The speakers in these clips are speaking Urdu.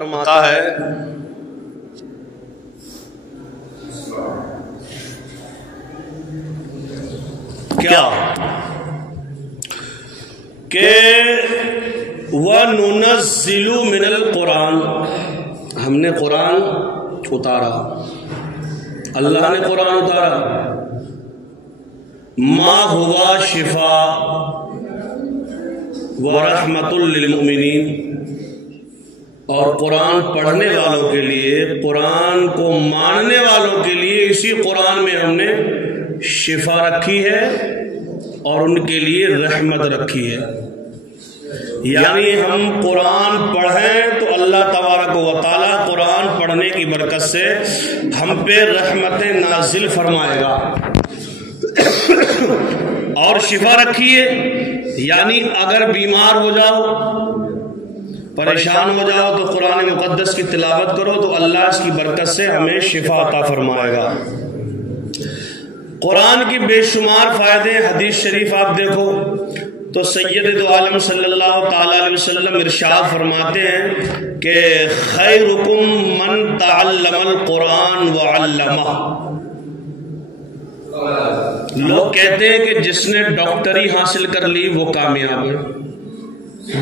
فرماتا ہے کیا کہ وَنُنَزِّلُ مِنَ الْقُرْآنِ، ہم نے قرآن اتارا، اللہ نے قرآن اتارا، مَا هُوَ شِفَاءٌ وَرَحْمَةٌ لِّلْمُؤْمِنِينَ، اور قرآن پڑھنے والوں کے لیے، قرآن کو ماننے والوں کے لیے اسی قرآن میں ہم نے شفا رکھی ہے اور ان کے لیے رحمت رکھی ہے۔ یعنی ہم قرآن پڑھیں تو اللہ تبارک و تعالی قرآن پڑھنے کی برکت سے ہم پہ رحمتیں نازل فرمائے گا اور شفا رکھی ہے۔ یعنی اگر بیمار ہو جاؤ، پریشان ہو جاؤ، تو قرآن مقدس کی تلاوت کرو تو اللہ اس کی برکت سے ہمیں شفا عطا فرمائے گا۔ قرآن کی بے شمار فائدے، حدیث شریف آپ دیکھو تو سید دو عالم صلی اللہ تعالی علیہ وسلم ارشاد فرماتے ہیں کہ خیرکم من تعلم القرآن وعلمہ۔ لوگ کہتے ہیں کہ جس نے ڈاکٹری حاصل کر لی وہ کامیاب ہے،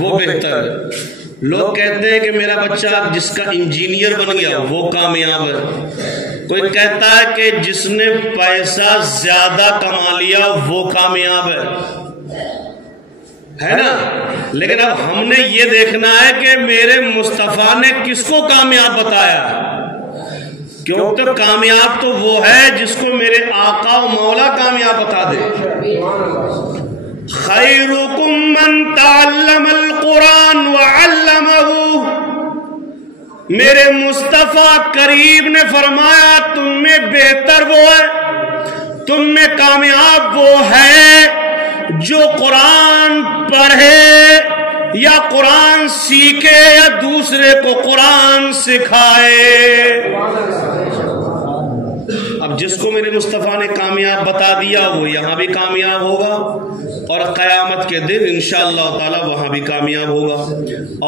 وہ بہتر ہے۔ لوگ کہتے ہیں کہ میرا بچہ جس کا انجینئر بن گیا وہ کامیاب ہے۔ کوئی کہتا ہے کہ جس نے پیسہ زیادہ کما لیا وہ کامیاب ہے نا؟ لیکن اب ہم نے یہ دیکھنا ہے کہ میرے مصطفیٰ نے کس کو کامیاب بتایا، کیونکہ کامیاب تو وہ ہے جس کو میرے آقا و مولا کامیاب بتا دے۔ خیرکم من تعلم القرآن وعلمہ، میرے مصطفیٰ کریم نے فرمایا تم میں بہتر وہ ہے، تم میں کامیاب وہ ہے جو قرآن پڑھے یا قرآن سیکھے یا دوسرے کو قرآن سکھائے۔ اب جس کو میرے مصطفیٰ نے کامیاب بتا دیا وہ یہاں بھی کامیاب ہوگا اور قیامت کے دن انشاءاللہ تعالی وہاں بھی کامیاب ہوگا۔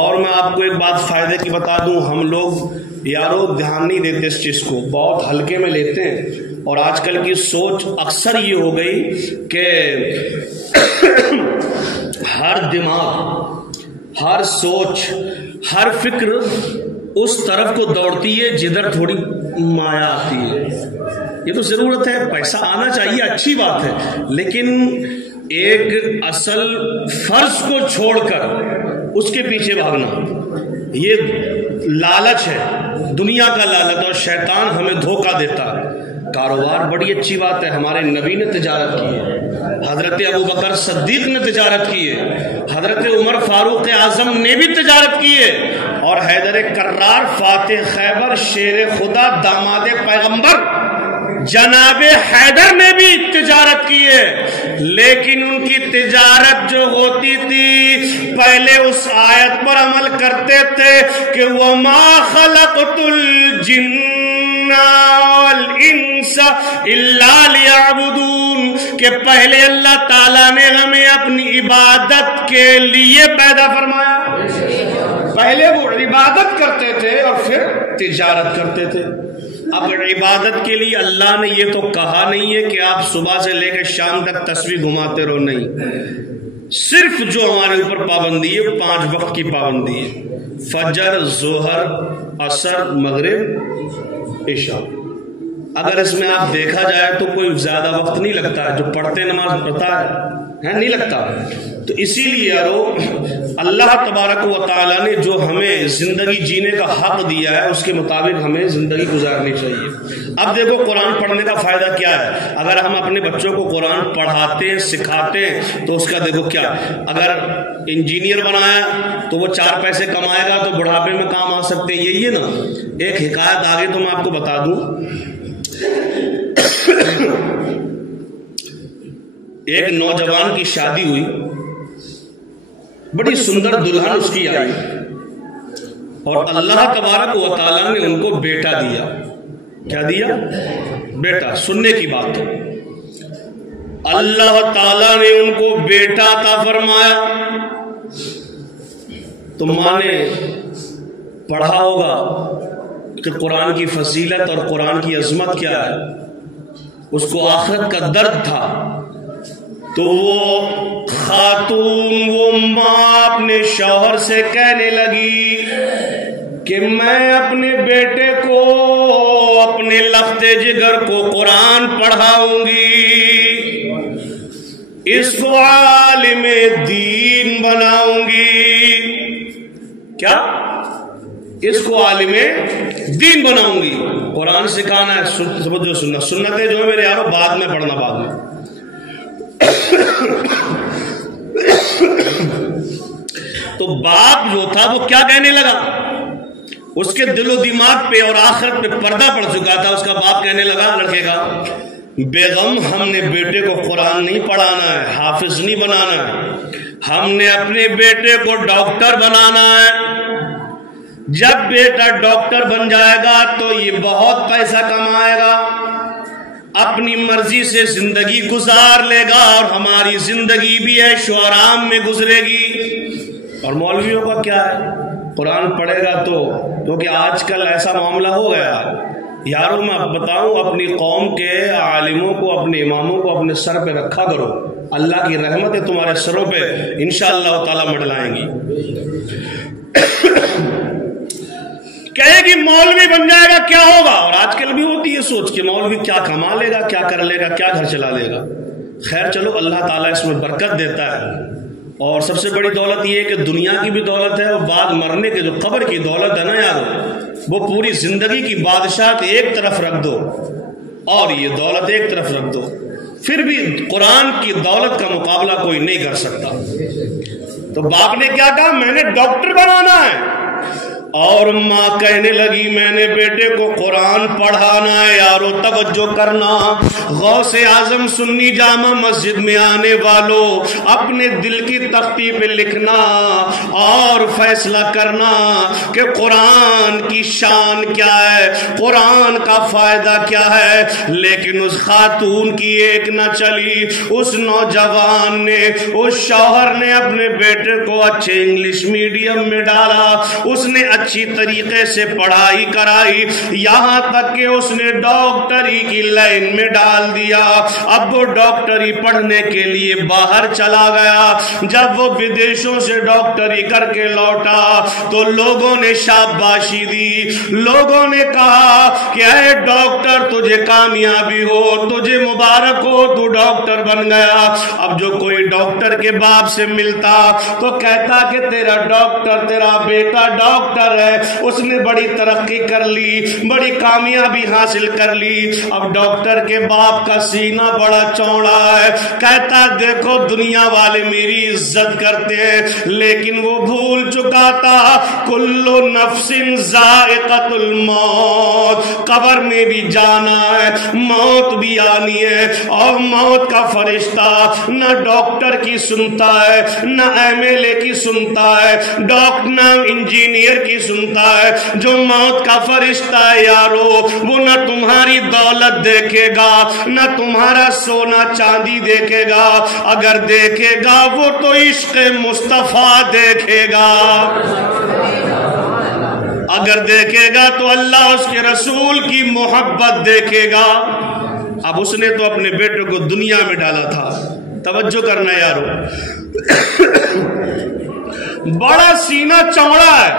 اور میں آپ کو ایک بات فائدے کی بتا دوں، ہم لوگ یارو دھیان نہیں دیتے اس چیز کو، بہت ہلکے میں لیتے ہیں، اور آج کل کی سوچ اکثر یہ ہو گئی کہ ہر دماغ، ہر سوچ، ہر فکر اس طرف کو دوڑتی ہے جدھر تھوڑی مایا آتی ہے۔ یہ تو ضرورت ہے، پیسہ آنا چاہیے، اچھی بات ہے، لیکن ایک اصل فرض کو چھوڑ کر اس کے پیچھے بھاگنا یہ لالچ ہے، دنیا کا لالچ، اور شیطان ہمیں دھوکہ دیتا ہے۔ کاروبار بڑی اچھی بات ہے، ہمارے نبی نے تجارت کی ہے، حضرت ابوبکر صدیق نے تجارت کی ہے، حضرت عمر فاروق اعظم نے بھی تجارت کی ہے، اور حیدر کرار فاتح خیبر شیر خدا داماد پیغمبر جناب حیدر نے بھی تجارت کی ہے۔ لیکن ان کی تجارت جو ہوتی تھی پہلے اس آیت پر عمل کرتے تھے کہ وَمَا خَلَقْتُ الْجِنَّ وَالْإِنسَ إِلَّا لِيَعْبُدُونَ، کہ پہلے اللہ تعالیٰ نے ہمیں اپنی عبادت کے لیے پیدا فرمایا۔ پہلے وہ عبادت کرتے تھے اور پھر تجارت کرتے تھے۔ اب عبادت کے لیے اللہ نے یہ تو کہا نہیں ہے کہ آپ صبح سے لے کے شام تک تسبیح گھماتے رہو، نہیں، صرف جو ہمارے اوپر پابندی ہے 5 وقت کی پابندی ہے، فجر، ظہر، عصر، مغرب، عشاء۔ اگر اس میں آپ دیکھا جائے تو کوئی زیادہ وقت نہیں لگتا ہے، جو پڑھتے نماز پڑھتا ہے نہیں لگتا۔ تو اسی لیے یارو اللہ تبارک و تعالیٰ نے جو ہمیں زندگی جینے کا حق دیا ہے اس کے مطابق ہمیں زندگی گزارنی چاہیے۔ اب دیکھو قرآن پڑھنے کا فائدہ کیا ہے، اگر ہم اپنے بچوں کو قرآن پڑھاتے ہیں، سکھاتے ہیں تو اس کا دیکھو کیا، اگر انجینئر بنایا تو وہ 4 پیسے کمائے گا تو بڑھاپے میں کام آ سکتے ہیں، یہی ہے نا۔ ایک حکایت آگے تو میں آپ کو بتا دوں، ایک نوجوان کی شادی ہوئی، بڑی سندر دلہن اس کی آئی، اور اللہ تبارک و تعالیٰ نے ان کو بیٹا دیا۔ کیا دیا؟ بیٹا۔ سننے کی بات، اللہ تعالیٰ نے ان کو بیٹا عطا فرمایا تو ماں نے پڑھا ہوگا کہ قرآن کی فضیلت اور قرآن کی عظمت کیا ہے، اس کو آخرت کا درد تھا، تو وہ خاتون، وہ ماں اپنے شوہر سے کہنے لگی کہ میں اپنے بیٹے کو، اپنے لخت جگر کو قرآن پڑھاؤں گی، اس کو عالم دین بناؤں گی۔ کیا؟ اس کو عالم دین بناؤں گی۔ قرآن سکھانا ہے، سمجھو سنت، سنتیں جو ہے میرے یارو بعد میں پڑھنا، بعد میں۔ تو باپ جو تھا وہ کیا کہنے لگا، اس کے دل و دماغ پہ اور آخرت پہ پردہ پڑ چکا تھا۔ اس کا باپ کہنے لگا لڑکے کا، بیگم ہم نے بیٹے کو قرآن نہیں پڑھانا ہے، حافظ نہیں بنانا ہے، ہم نے اپنے بیٹے کو ڈاکٹر بنانا ہے۔ جب بیٹا ڈاکٹر بن جائے گا تو یہ بہت پیسہ کمائے گا، اپنی مرضی سے زندگی گزار لے گا، اور ہماری زندگی بھی عیش و آرام میں گزرے گی۔ اور مولویوں کا کیا ہے، قرآن پڑھے گا تو، کیونکہ آج کل ایسا معاملہ ہو گیا یاروں، میں بتاؤں اپنی قوم کے عالموں کو، اپنے اماموں کو اپنے سر پہ رکھا کرو، اللہ کی رحمتیں تمہارے سروں پہ انشاءاللہ تعالی منڈلائیں گی۔ کہے گی مولوی بن جائے گا کیا ہوگا، اور آج کل بھی ہوتی ہے سوچ کہ مولوی کیا کما لے گا، کیا کر لے گا، کیا گھر چلا لے گا۔ خیر چلو، اللہ تعالیٰ اس میں برکت دیتا ہے، اور سب سے بڑی دولت یہ ہے کہ دنیا کی بھی دولت ہے، اور بعد مرنے کے جو قبر کی دولت ہے نا یارو، وہ پوری زندگی کی بادشاہت ایک طرف رکھ دو اور یہ دولت ایک طرف رکھ دو، پھر بھی قرآن کی دولت کا مقابلہ کوئی نہیں کر سکتا۔ تو باپ نے کیا کہا، میں نے ڈاکٹر بنانا ہے، اور ماں کہنے لگی میں نے بیٹے کو قرآن پڑھانا ہے۔ یارو توجہ کرنا، غوث اعظم سنی جامع مسجد میں آنے والوں اپنے دل کی تختی پہ لکھنا اور فیصلہ کرنا کہ قرآن کی شان کیا ہے، قرآن کا فائدہ کیا ہے۔ لیکن اس خاتون کی ایک نہ چلی، اس نوجوان نے، اس شوہر نے اپنے بیٹے کو اچھے انگلش میڈیم میں ڈالا، اس نے اچھی طریقے سے پڑھائی کرائی، یہاں تک کہ اس نے ڈاکٹری کی لائن میں ڈال دیا۔ اب وہ ڈاکٹری پڑھنے کے لیے باہر چلا گیا۔ جب وہ بدیشوں سے ڈاکٹری کر کے لوٹا تو لوگوں نے شاباشی دی، لوگوں نے کہا کہ اے ڈاکٹر تجھے کامیابی ہو، تجھے مبارک ہو، تو ڈاکٹر بن گیا۔ اب جو کوئی ڈاکٹر کے باپ سے ملتا تو کہتا کہ تیرا ڈاکٹر، تیرا بیٹا ڈاکٹر ہے، اس نے بڑی ترقی کر لی، بڑی کامیابی حاصل کر لی۔ اب ڈاکٹر کے باپ کا سینہ بڑا چوڑا ہے، کہتا دیکھو دنیا والے میری عزت کرتے ہیں، لیکن وہ بھول چکا تھا کل نفس ذائقۃ الموت، قبر میں بھی جانا ہے، موت بھی آنی ہے، اور موت کا فرشتہ نہ ڈاکٹر کی سنتا ہے، نہ MLA کی سنتا ہے، نہ انجینئر کی سنتا ہے۔ جو موت کا فرشتہ ہے یارو، وہ نہ تمہاری دولت دیکھے گا، نہ تمہارا سونا چاندی دیکھے گا، اگر دیکھے گا وہ تو عشق مصطفیٰ دیکھے گا، اگر دیکھے گا تو اللہ اس کے رسول کی محبت دیکھے گا۔ اب اس نے تو اپنے بیٹے کو دنیا میں ڈالا تھا، توجہ کرنا یارو، بڑا سینہ چوڑا ہے،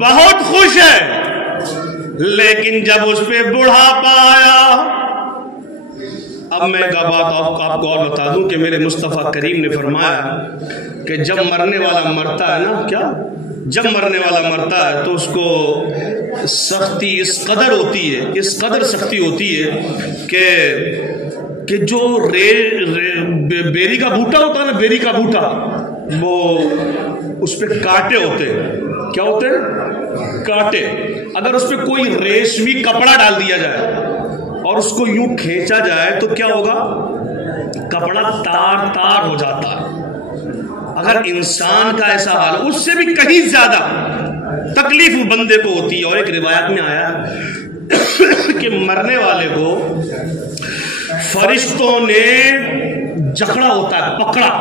بہت خوش ہے، لیکن جب اس پہ بڑھاپا آیا، اب میں ایک بات آپ کو اور بتا دوں کہ میرے مصطفیٰ کریم نے فرمایا کہ جب مرنے والا مرتا ہے نا، کیا جب مرنے والا مرتا ہے تو اس کو سختی اس قدر ہوتی ہے، اس قدر سختی ہوتی ہے کہ جو بیری کا بوٹا ہوتا ہے نا، بیری کا بوٹا، وہ اس پہ کانٹے ہوتے ہیں، کیا ہوتے ہیں؟ کانٹے۔ اگر اس پہ کوئی ریشمی کپڑا ڈال دیا جائے اور اس کو یوں کھینچا جائے تو کیا ہوگا؟ کپڑا تار تار ہو جاتا ہے۔ اگر انسان کا ایسا حال، اس سے بھی کہیں زیادہ تکلیف بندے کو ہوتی ہے۔ اور ایک روایت میں آیا کہ مرنے والے کو فرشتوں نے جکڑا ہوتا ہے، پکڑا،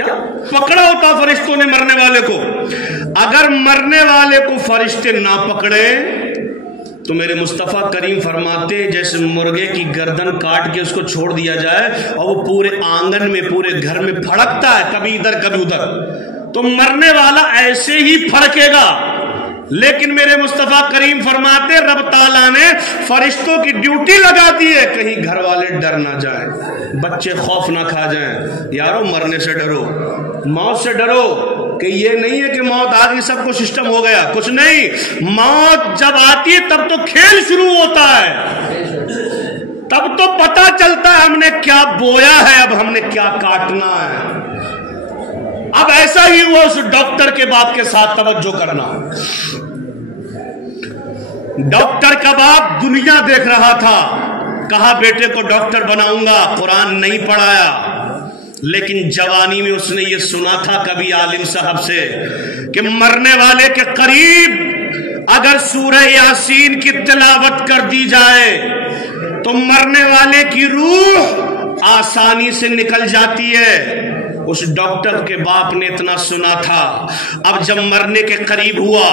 کیا پکڑا ہوتا فرشتوں نے مرنے والے کو؟ اگر مرنے والے کو فرشتے نہ پکڑے تو میرے مصطفیٰ کریم فرماتے جیسے مرغے کی گردن کاٹ کے اس کو چھوڑ دیا جائے اور وہ پورے آنگن میں پورے گھر میں پھڑکتا ہے، کبھی ادھر کبھی ادھر، تو مرنے والا ایسے ہی پھڑکے گا۔ لیکن میرے مصطفیٰ کریم فرماتے رب تعالیٰ نے فرشتوں کی ڈیوٹی لگا دی ہے، کہیں گھر والے ڈر نہ جائیں، بچے خوف نہ کھا جائیں۔ یارو مرنے سے ڈرو، موت سے ڈرو، کہ یہ نہیں ہے کہ موت آ گئی سب کو سسٹم ہو گیا، کچھ نہیں۔ موت جب آتی ہے تب تو کھیل شروع ہوتا ہے، تب تو پتہ چلتا ہے ہم نے کیا بویا ہے، اب ہم نے کیا کاٹنا ہے۔ اب ایسا ہی ہوا اس ڈاکٹر کے باپ کے ساتھ، توجہ کرنا۔ ڈاکٹر کا باپ دنیا دیکھ رہا تھا، کہا بیٹے کو ڈاکٹر بناؤں گا، قرآن نہیں پڑھایا، لیکن جوانی میں اس نے یہ سنا تھا کبھی عالم صاحب سے کہ مرنے والے کے قریب اگر سورہ یاسین کی تلاوت کر دی جائے تو مرنے والے کی روح آسانی سے نکل جاتی ہے۔ اس ڈاکٹر کے باپ نے اتنا سنا تھا، اب جب مرنے کے قریب ہوا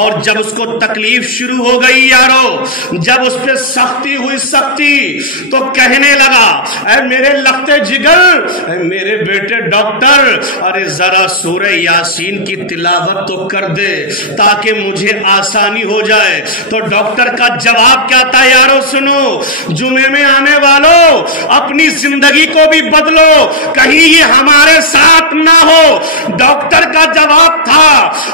اور جب اس کو تکلیف شروع ہو گئی یارو، جب اس پہ سختی ہوئی سختی، تو کہنے لگا اے میرے لختے جگر، اے میرے بیٹے ڈاکٹر، ارے ذرا سورہ یاسین کی تلاوت تو کر دے تاکہ مجھے آسانی ہو جائے۔ تو ڈاکٹر کا جواب کیا تھا یارو؟ سنو، جمعے میں آنے والوں اپنی زندگی کو بھی بدلو، کہیں یہ ہمارے ساتھ نہ ہو۔ ڈاکٹر کا جواب تھا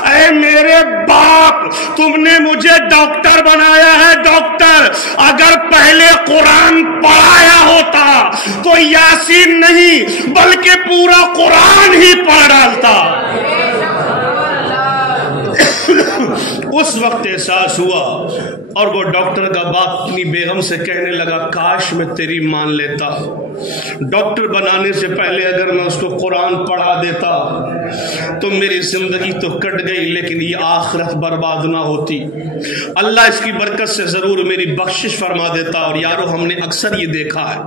اے میرے باپ، تم نے مجھے ڈاکٹر بنایا ہے ڈاکٹر، اگر پہلے قرآن پڑھایا ہوتا تو یاسین نہیں بلکہ پورا قرآن ہی پڑھ ڈالتا۔ اس وقت احساس ہوا اور وہ ڈاکٹر کا باپ اپنی بیگم سے کہنے لگا کاش میں تیری مان لیتا، ڈاکٹر بنانے سے پہلے اگر میں اس کو قرآن پڑھا دیتا تو میری زندگی تو کٹ گئی لیکن یہ آخرت برباد نہ ہوتی، اللہ اس کی برکت سے ضرور میری بخشش فرما دیتا۔ اور یارو ہم نے اکثر یہ دیکھا ہے،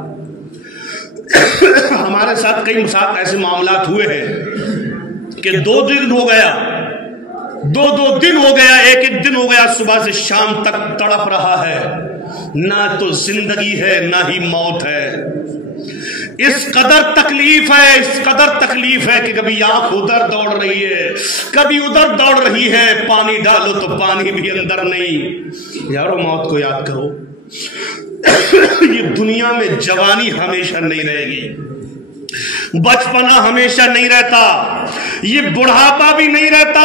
ہمارے ساتھ کئی ایسے معاملات ہوئے ہیں کہ 2 دن ہو گیا، 2 دن ہو گیا، ایک دن ہو گیا، صبح سے شام تک تڑپ رہا ہے، نہ تو زندگی ہے نہ ہی موت ہے۔ اس قدر تکلیف ہے، اس قدر تکلیف ہے کہ کبھی آنکھ ادھر دوڑ رہی ہے، کبھی ادھر دوڑ رہی ہے، پانی ڈالو تو پانی بھی اندر نہیں۔ یارو موت کو یاد کرو، یہ دنیا میں جوانی ہمیشہ نہیں رہے گی، بچپنا ہمیشہ نہیں رہتا، یہ بڑھاپا بھی نہیں رہتا۔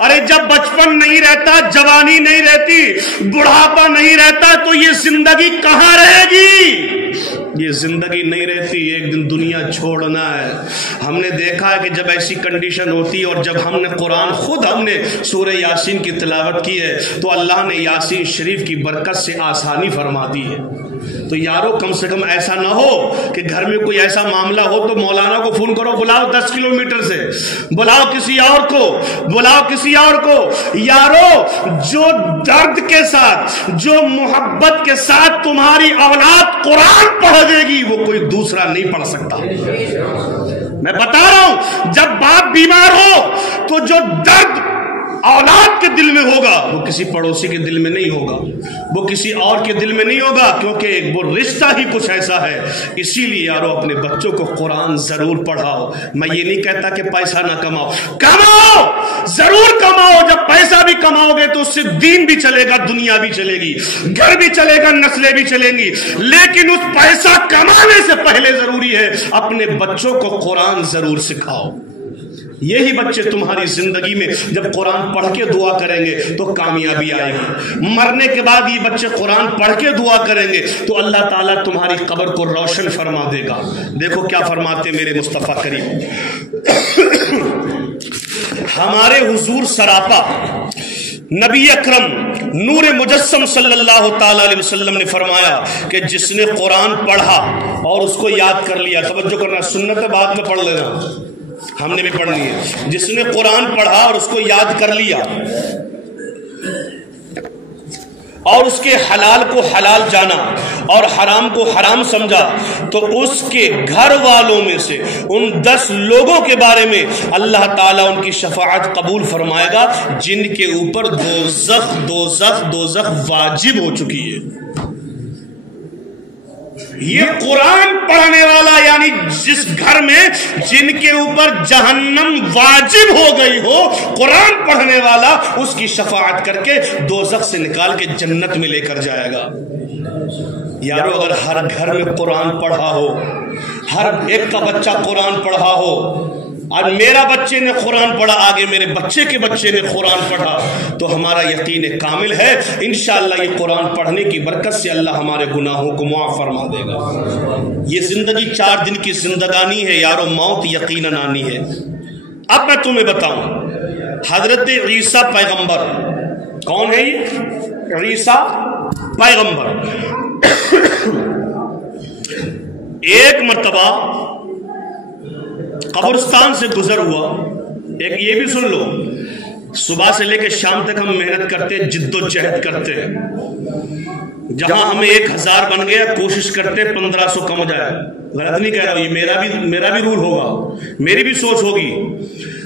ارے جب بچپن نہیں رہتا، جوانی نہیں رہتی، بڑھاپا نہیں رہتا تو یہ زندگی کہاں رہے گی؟ یہ زندگی نہیں رہتی، ایک دن دنیا چھوڑنا ہے۔ ہم نے دیکھا ہے کہ جب ایسی کنڈیشن ہوتی اور جب ہم نے قرآن خود ہم نے سورہ یاسین کی تلاوت کی ہے تو اللہ نے یاسین شریف کی برکت سے آسانی فرما دی ہے۔ تو یارو کم سے کم ایسا نہ ہو کہ گھر میں کوئی ایسا معاملہ ہو تو مولانا کو فون کرو، بلاؤ 10 کلومیٹر سے، بلاؤ کسی اور کو، بلاؤ کسی اور کو۔ یارو جو درد کے ساتھ، جو محبت کے ساتھ تمہاری اولاد قرآن پڑھ دے گی وہ کوئی دوسرا نہیں پڑھ سکتا۔ میں بتا رہا ہوں جب باپ بیمار ہو تو جو درد اولاد کے دل میں ہوگا وہ کسی پڑوسی کے دل میں نہیں ہوگا، وہ کسی اور کے دل میں نہیں ہوگا، کیونکہ وہ رشتہ ہی کچھ ایسا ہے۔ اسی لیے یارو اپنے بچوں کو قرآن ضرور پڑھاؤ۔ میں یہ نہیں کہتا کہ پیسہ نہ کماؤ، کماؤ ضرور کماؤ، جب پیسہ بھی کماؤ گے تو اس سے دین بھی چلے گا، دنیا بھی چلے گی، گھر بھی چلے گا، نسلیں بھی چلیں گی، لیکن اس پیسہ کمانے سے پہلے ضروری ہے اپنے بچوں کو قرآن ضرور سکھاؤ۔ یہی بچے تمہاری زندگی میں جب قرآن پڑھ کے دعا کریں گے تو کامیابی آئے گی۔ مرنے کے بعد یہ بچے قرآن پڑھ کے دعا کریں گے تو اللہ تعالیٰ تمہاری قبر کو روشن فرما دے گا۔ دیکھو کیا فرماتے میرے مصطفیٰ کریم، ہمارے حضور سراپا نبی اکرم نور مجسم صلی اللہ تعالی علیہ وسلم نے فرمایا کہ جس نے قرآن پڑھا اور اس کو یاد کر لیا، توجہ کرنا، سنت بعد میں پڑھ لینا، ہم نے بھی پڑھنی ہے، جس نے قرآن پڑھا اور اس کو یاد کر لیا اور اس کے حلال کو حلال جانا اور حرام کو حرام سمجھا تو اس کے گھر والوں میں سے ان 10 لوگوں کے بارے میں اللہ تعالیٰ ان کی شفاعت قبول فرمائے گا جن کے اوپر دوزخ واجب ہو چکی ہے۔ یہ قرآن پڑھنے والا یعنی جس گھر میں جن کے اوپر جہنم واجب ہو گئی ہو، قرآن پڑھنے والا اس کی شفاعت کر کے دوزخ سے نکال کے جنت میں لے کر جائے گا۔ یارو اگر ہر گھر میں قرآن پڑھا ہو، ہر ایک کا بچہ قرآن پڑھا ہو، آج میرا بچے نے قرآن پڑھا، آگے میرے بچے کے بچے نے قرآن پڑھا، تو ہمارا یقین کامل ہے انشاءاللہ یہ قرآن پڑھنے کی برکت سے اللہ ہمارے گناہوں کو معاف فرما دے گا۔ یہ زندگی 4 دن کی زندگانی ہے یارو، موت یقیناً آنی ہے۔ اب میں تمہیں بتاؤں، حضرت عیسیٰ پیغمبر کون ہے؟ یہ عیسیٰ پیغمبر ایک مرتبہ قبرستان سے گزر ہوا۔ ایک یہ بھی سن لو، صبح سے لے کے شام تک ہم محنت کرتے، جد و جہد کرتے، جہاں ہمیں 1000 بن گیا کوشش کرتے 1500 کم ہو جائے۔ غلط نہیں کہہ رہا، یہ میرا بھی رول ہوگا، میری بھی سوچ ہوگی۔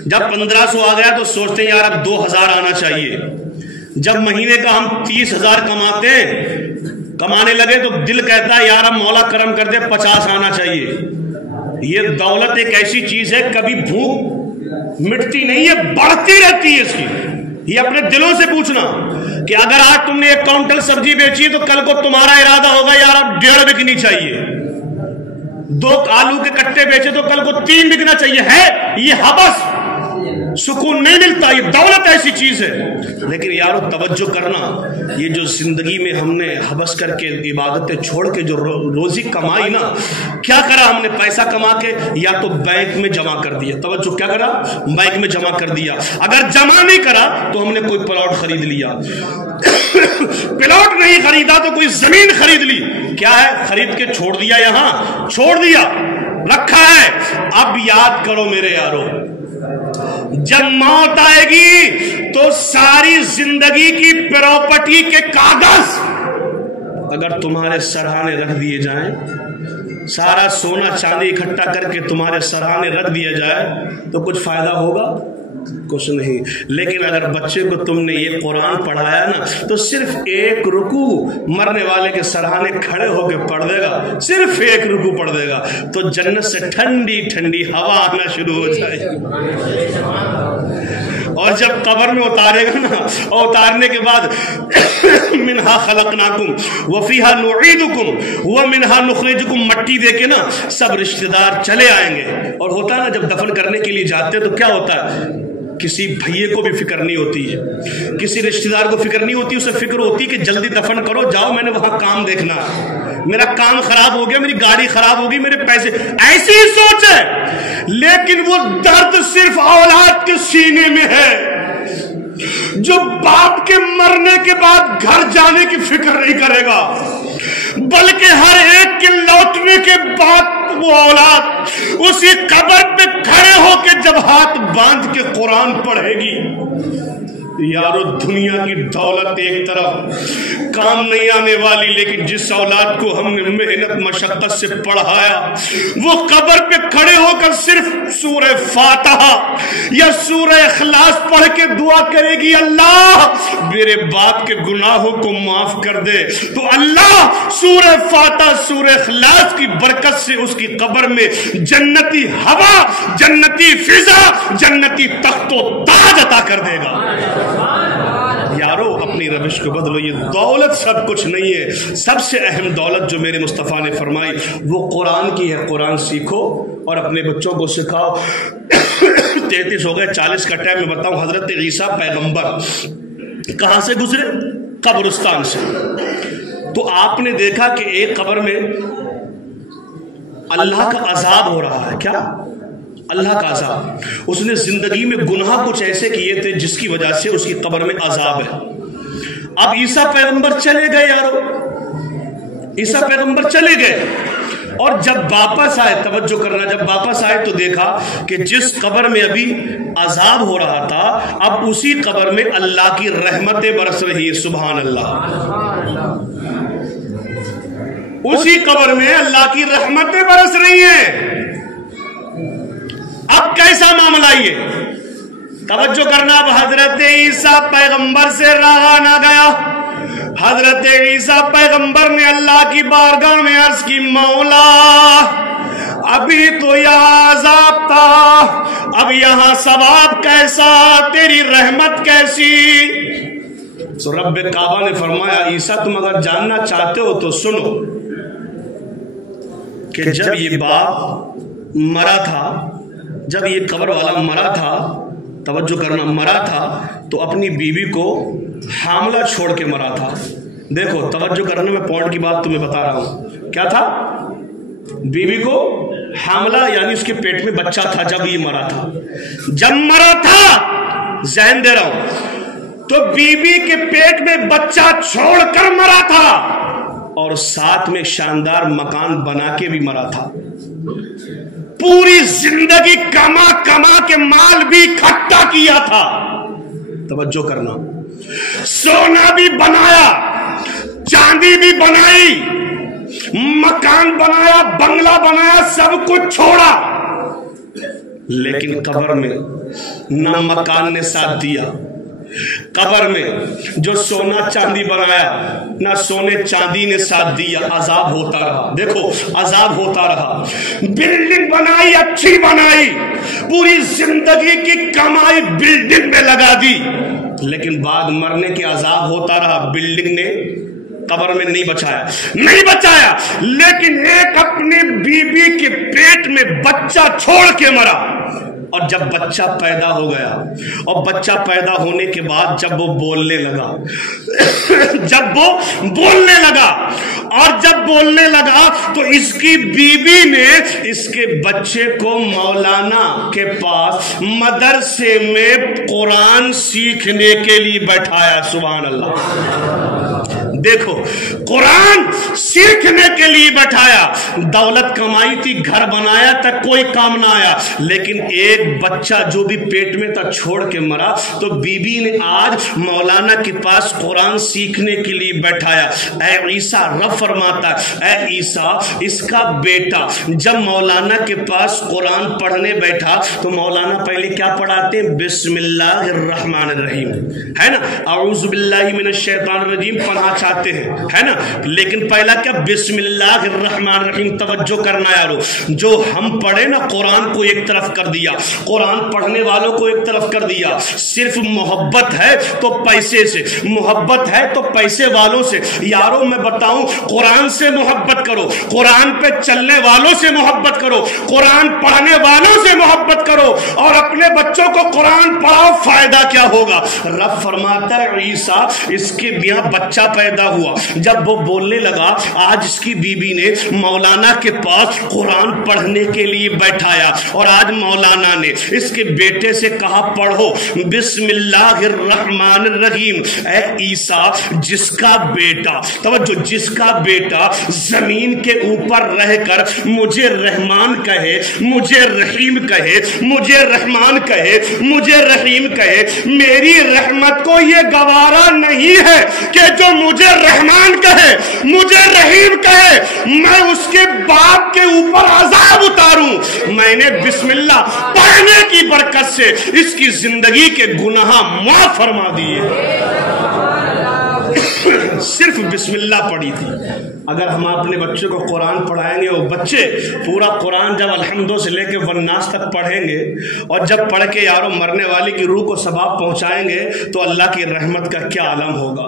جب 1500 آ گیا تو سوچتے ہیں یار اب 2000 آنا چاہیے۔ جب مہینے کا ہم 30,000 کمانے لگے تو دل کہتا ہے یار اب مولا کرم کر دے 50 آنا چاہیے۔ یہ دولت ایک ایسی چیز ہے کبھی بھوک مٹتی نہیں ہے، بڑھتی رہتی ہے اس کی۔ یہ اپنے دلوں سے پوچھنا کہ اگر آج تم نے 1 کوئنٹل سبزی بیچی تو کل کو تمہارا ارادہ ہوگا یار اب 1.5 بکنی چاہیے۔ 2 آلو کے کٹے بیچے تو کل کو 3 بکنا چاہیے۔ ہے یہ حبس، سکون نہیں ملتا، یہ دولت ایسی چیز ہے۔ لیکن یارو توجہ کرنا، یہ جو زندگی میں ہم نے حبس کر کے عبادتیں چھوڑ کے جو روزی کمائی نا، کیا کرا ہم نے؟ پیسہ کما کے یا تو بینک میں جمع کر دیا۔ توجہ، کیا کرا؟ بینک میں جمع کر دیا۔ اگر جمع نہیں کرا تو ہم نے کوئی پلاٹ خرید لیا، پلاٹ نہیں خریدا تو کوئی زمین خرید لی۔ کیا ہے؟ خرید کے چھوڑ دیا، یہاں چھوڑ دیا، رکھا ہے۔ اب یاد کرو میرے یارو، جب موت آئے گی تو ساری زندگی کی پراپرٹی کے کاغذ اگر تمہارے سرہانے رکھ دیے جائیں، سارا سونا چاندی اکٹھا کر کے تمہارے سرہانے رکھ دیا جائے تو کچھ فائدہ ہوگا؟ کچھ نہیں۔ لیکن اگر بچے کو تم نے یہ قرآن پڑھایا نا تو صرف 1 رکوع مرنے والے کے سرہانے کھڑے ہو کے پڑھ دے گا، صرف 1 رکوع پڑھ دے گا تو جنت سے ٹھنڈی ٹھنڈی ہوا آنا شروع ہو جائے گی۔ اور جب قبر میں اتارے گا نا، اور اتارنے کے بعد منہا خلقناکم وفیہا نعیدکم ومنہا نخرجکم، مٹی دے کے نا سب رشتہ دار چلے آئیں گے۔ اور ہوتا ہے نا جب دفن کرنے کے لیے جاتے تو کیا ہوتا ہے؟ کسی بھائیے کو بھی فکر نہیں ہوتی ہے، کسی رشتہ دار کو فکر نہیں ہوتی، اسے فکر ہوتی کہ جلدی دفن کرو، جاؤ میں نے وہاں کام دیکھنا، میرا کام خراب ہو گیا، میری گاڑی خراب ہوگی، میرے پیسے، ایسی ہی سوچ ہے۔ لیکن وہ درد صرف اولاد کے سینے میں ہے، جو باپ کے مرنے کے بعد گھر جانے کی فکر نہیں کرے گا، بلکہ ہر ایک کے لوٹنے کے بعد وہ اولاد اسی قبر پہ کھڑے ہو کے جب ہاتھ باندھ کے قرآن پڑھے گی۔ یارو دنیا کی دولت ایک طرف کام نہیں آنے والی، لیکن جس اولاد کو ہم نے محنت مشقت سے پڑھایا وہ قبر پہ کھڑے ہو کر صرف سورہ فاتحہ یا سورہ اخلاص پڑھ کے دعا کرے گی، اللہ میرے باپ کے گناہوں کو معاف کر دے، تو اللہ سورہ فاتحہ سورہ اخلاص کی برکت سے اس کی قبر میں جنتی ہوا، جنتی فضا، جنتی تخت و تاج عطا کر دے گا۔ یارو اپنی روش کو بدلو، یہ دولت سب کچھ نہیں ہے۔ سب سے اہم دولت جو میرے مصطفیٰ نے فرمائی وہ قرآن کی ہے۔ قرآن سیکھو اور اپنے بچوں کو سکھاؤ۔ 33 ہو گئے، 40 کا ٹائم میں بتاؤں۔ حضرت عیسیٰ پیغمبر کہاں سے گزرے؟ قبرستان سے۔ تو آپ نے دیکھا کہ ایک قبر میں اللہ کا عذاب ہو رہا ہے۔ کیا؟ اللہ کا عذاب۔ اس نے زندگی میں گناہ کچھ ایسے کیے تھے جس کی وجہ سے اس کی قبر میں عذاب ہے۔ اب عیسیٰ پیغمبر چلے گئے یارو، عیسیٰ پیغمبر چلے گئے، اور جب واپس آئے، توجہ کرنا، جب واپس آئے تو دیکھا کہ جس قبر میں ابھی عذاب ہو رہا تھا اب اسی قبر میں اللہ کی رحمتیں برس رہی ہے۔ سبحان اللہ۔ اسی قبر میں اللہ کی رحمتیں برس رہی ہیں. اب کیسا معاملہ یہ؟ توجہ کرنا. اب حضرت عیسیٰ پیغمبر سے رہا نہ گیا. حضرت عیسیٰ پیغمبر نے اللہ کی بارگاہ میں عرض کی مولا ابھی تو یہاں عذاب تھا، اب یہاں ثواب کیسا، تیری رحمت کیسی؟ تو رب کعبہ نے فرمایا عیسیٰ تم اگر جاننا چاہتے ہو تو سنو کہ جب یہ باپ مرا تھا، جب یہ قبر والا مرا تھا، توجہ کرنا، مرا تھا تو اپنی بیوی کو حاملہ چھوڑ کے مرا تھا. دیکھو توجہ کرنا، میں پوائنٹ کی بات تمہیں بتا رہا ہوں. کیا تھا؟ بیوی کو حاملہ، یعنی اس کے پیٹ میں بچہ تھا جب یہ مرا تھا. جب مرا تھا، ذہن دے رہا ہوں، تو بیوی کے پیٹ میں بچہ چھوڑ کر مرا تھا اور ساتھ میں شاندار مکان بنا کے بھی مرا تھا. پوری زندگی کما کما کے مال بھی اکٹھا کیا تھا. توجہ کرنا، سونا بھی بنایا، چاندی بھی بنائی، مکان بنایا، بنگلہ بنایا، سب کچھ چھوڑا، لیکن قبر میں نہ مکان نے ساتھ دیا. قبر میں جو سونا چاندی بنایا نہ سونے چاندی نے ساتھ دیا. عذاب ہوتا رہا. دیکھو عذاب ہوتا رہا. بلڈنگ بنائی، اچھی بنائی، پوری زندگی کی کمائی بلڈنگ میں لگا دی، لیکن بعد مرنے کے عذاب ہوتا رہا. بلڈنگ نے قبر میں نہیں بچایا، لیکن ایک اپنی بیوی کے پیٹ میں بچہ چھوڑ کے مرا. اور جب بچہ پیدا ہو گیا، اور بچہ پیدا ہونے کے بعد جب وہ بولنے لگا اور جب بولنے لگا تو اس کی بیوی نے اس کے بچے کو مولانا کے پاس مدرسے میں قرآن سیکھنے کے لیے بیٹھایا. سبحان اللہ. دیکھو قرآن سیکھنے کے لیے بیٹھایا. دولت کمائی تھی، گھر بنایا تک کوئی کام نہ آیا، لیکن ایک بچہ جو بھی پیٹ میں تھا چھوڑ کے مرا. تو بیوی نے آج مولانا کے پاس قرآن سیکھنے کے لیے بیٹھایا. اے عیسیٰ، رب فرماتا اے عیسیٰ، اس کا بیٹا جب مولانا کے پاس قرآن پڑھنے بیٹھا تو مولانا پہلے کیا پڑھاتے ہیں؟ بسم اللہ الرحمن الرحیم، ہے نا؟ اعوذ باللہ من الشیطان الرجیم پڑھا چاہتے ہیں، ہے نا؟ لیکن پہلا کیا؟ بسم اللہ الرحمن الرحیم. توجہ کرنا یارو، جو ہم پڑھے نا قرآن کو ایک طرف کر دیا، قرآن پڑھنے والوں کو ایک طرف کر دیا. صرف محبت ہے تو پیسے سے، محبت ہے تو پیسے والوں سے. یارو میں بتاؤں، قرآن سے محبت کرو، قرآن پہ چلنے والوں سے محبت کرو، قرآن پڑھنے والوں سے محبت کرو، اور اپنے بچوں کو قرآن پڑھاؤ. فائدہ کیا ہوگا؟ رب فرماتا ہے عیسیٰ، اس کے یہاں بچہ پیدا ہوا، جب وہ بولنے لگا، آج اس کی بیوی نے مولانا کے پاس قرآن پڑھنے کے لیے بیٹھایا، اور آج مولانا نے اس کے بیٹے سے کہا پڑھو بسم اللہ الرحمن الرحیم. اے عیسیٰ، جس کا بیٹا، توجہ، جس کا بیٹا زمین کے اوپر رہ کر مجھے رحمان کہے، مجھے رحیم کہے، مجھے رحمان کہے، مجھے رحیم کہے، میری رحمت کو یہ گوارا نہیں ہے کہ جو مجھے رحمان کہے، مجھے رحیم کہے، میں اس کے باپ کے اوپر عذاب اتاروں. میں نے بسم اللہ پڑھنے کی برکت سے اس کی زندگی کے گناہ معاف فرما دیے. صرف بسم اللہ پڑھی تھی. اگر ہم اپنے بچے کو قرآن پڑھائیں گے، وہ بچے پورا قرآن جب الحمدو سے لے کے والناس تک پڑھیں گے، اور جب پڑھ کے یارو مرنے والی کی روح کو ثواب پہنچائیں گے، تو اللہ کی رحمت کا کیا عالم ہوگا،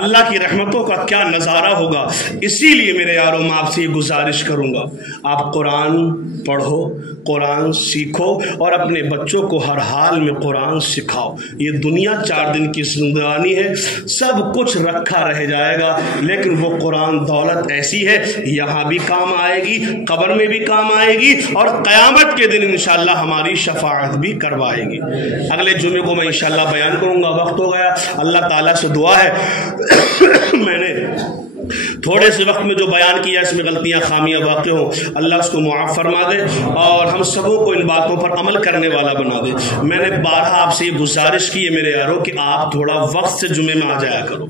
اللہ کی رحمتوں کا کیا نظارہ ہوگا. اسی لیے میرے یارو میں آپ سے یہ گزارش کروں گا، آپ قرآن پڑھو، قرآن سیکھو، اور اپنے بچوں کو ہر حال میں قرآن سکھاؤ. یہ دنیا 4 دن کی زندگانی ہے، سب کچھ رکھا رہ جائے گا، لیکن وہ قرآن دولت ایسی ہے، یہاں بھی کام آئے گی، قبر میں بھی کام آئے گی، اور قیامت کے دن انشاءاللہ ہماری شفاعت بھی کروائے گی. اگلے جمعے کو میں انشاءاللہ بیان کروں گا. وقت ہو گیا. اللہ تعالیٰ سے دعا ہے میں نے تھوڑے سے وقت میں جو بیان کیا اس میں غلطیاں خامیاں واقع ہوں اللہ اس کو معاف فرما دے اور ہم سبوں کو ان باتوں پر عمل کرنے والا بنا دے۔ میں نے بارہا آپ سے یہ گزارش کی ہے میرے یارو کہ آپ تھوڑا وقت سے جمعے میں آ جایا کرو۔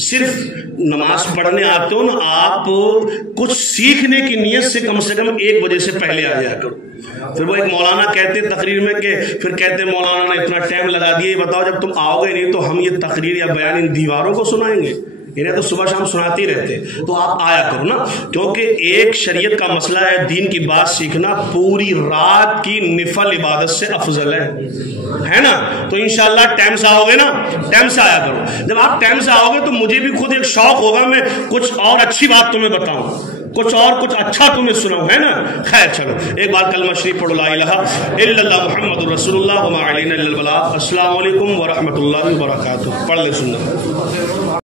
صرف نماز پڑھنے آتے ہو نا، آپ کچھ سیکھنے کی نیت سے کم 1 بجے سے پہلے آ جایا کرو۔ پھر وہ ایک مولانا کہتے تقریر میں کہ پھر کہتے مولانا نے اتنا ٹائم لگا دیا، یہ بتاؤ جب تم آؤ گے نہیں تو ہم یہ تقریر یا بیان ان دیواروں کو سنائیں گے؟ انہیں تو صبح شام سناتے ہی رہتے، تو آپ آیا کرو نا، کیونکہ ایک شریعت کا مسئلہ ہے دین کی بات سیکھنا پوری رات کی نفل عبادت سے افضل ہے نا۔ تو انشاءاللہ ٹائم سے آؤ گے نا، ٹائم سے آیا کرو۔ جب آپ ٹائم سے آؤ گے تو مجھے بھی خود ایک شوق ہوگا میں کچھ اور اچھی بات تمہیں بتاؤں، کچھ اچھا تمہیں سناؤں، ہے نا۔ خیر چلو ایک بار کلمہ شریف پڑھو، لا الہ الا اللہ محمد رسول اللہ وما علینا الا البلاغ۔ السلام علیکم ورحمۃ اللہ وبرکاتہ۔ پڑھ لے سننا۔